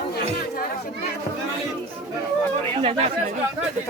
Hãy subscribe cho kênh Ghiền Mì Gõ để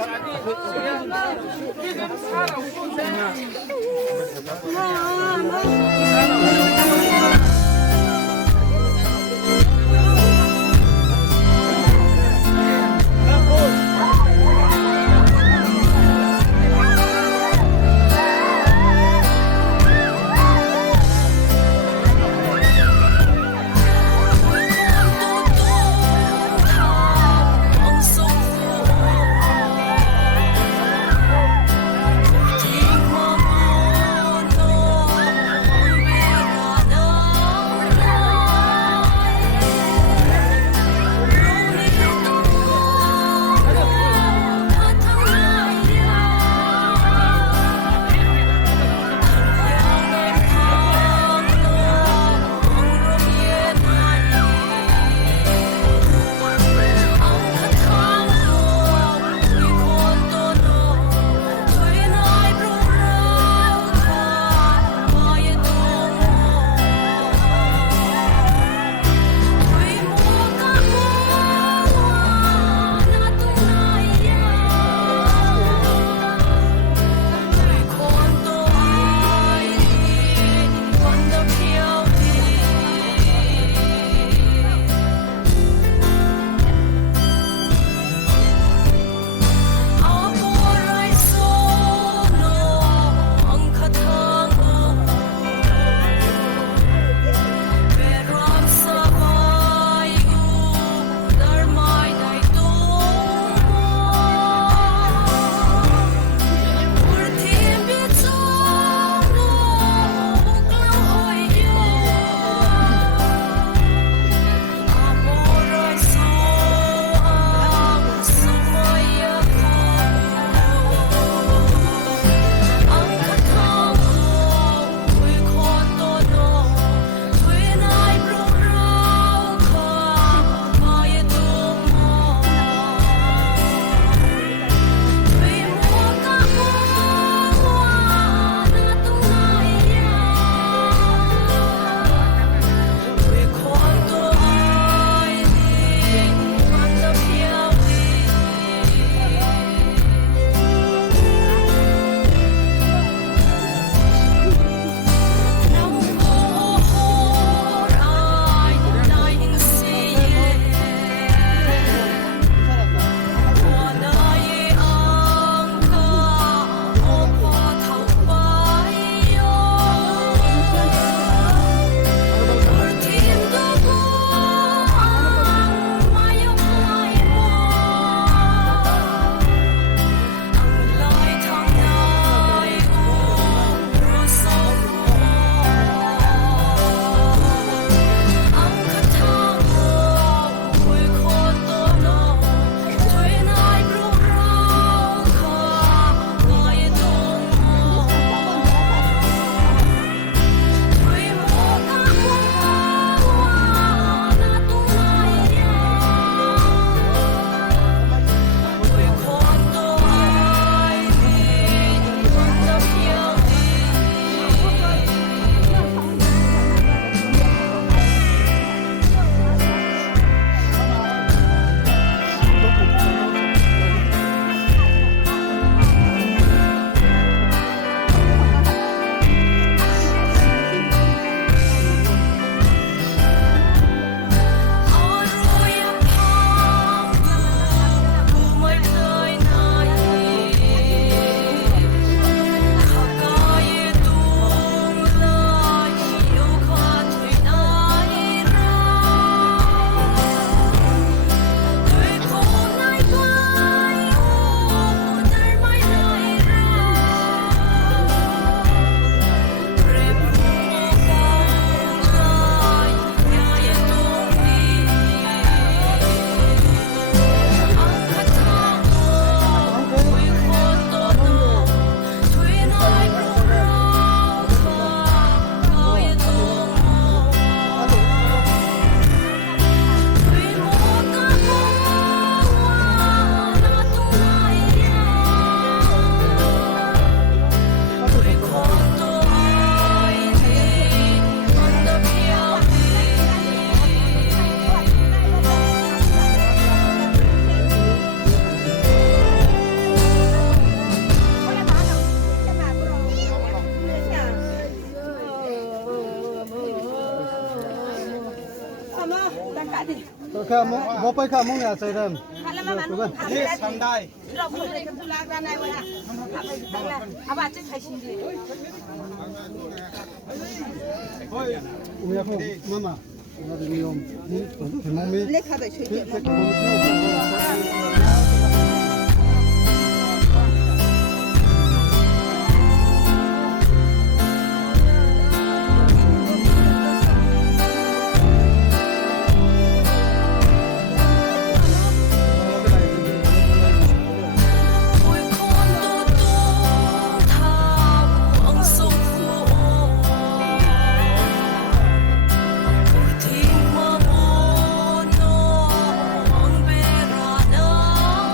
không bỏ lỡ ก็แค่บ่ไปแค่มุ่งเนี่ยใส่เดิม นี่ทำได้ เราพูดอะไรกันทุลากันไหนวะฮะเอาบาดจะใครชิมดี อุ้ยผมมามาเราดียมนี่ถึงมองมี เล็กค่ะไปช่วยเก็บ Hãy subscribe cho kênh Ghiền Mì Gõ để không bỏ lỡ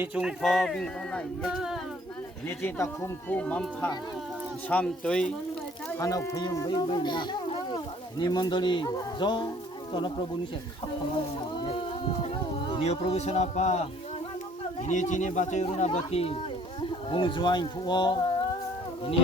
ini jumpa bingkong lain ini cinta kumpu mampa samtui anak puyung bayi-bayinya ini mandoli zo tono Prabhu ni siya ini Prabhu senapa ini cini baca iruna baki bung juain puo ini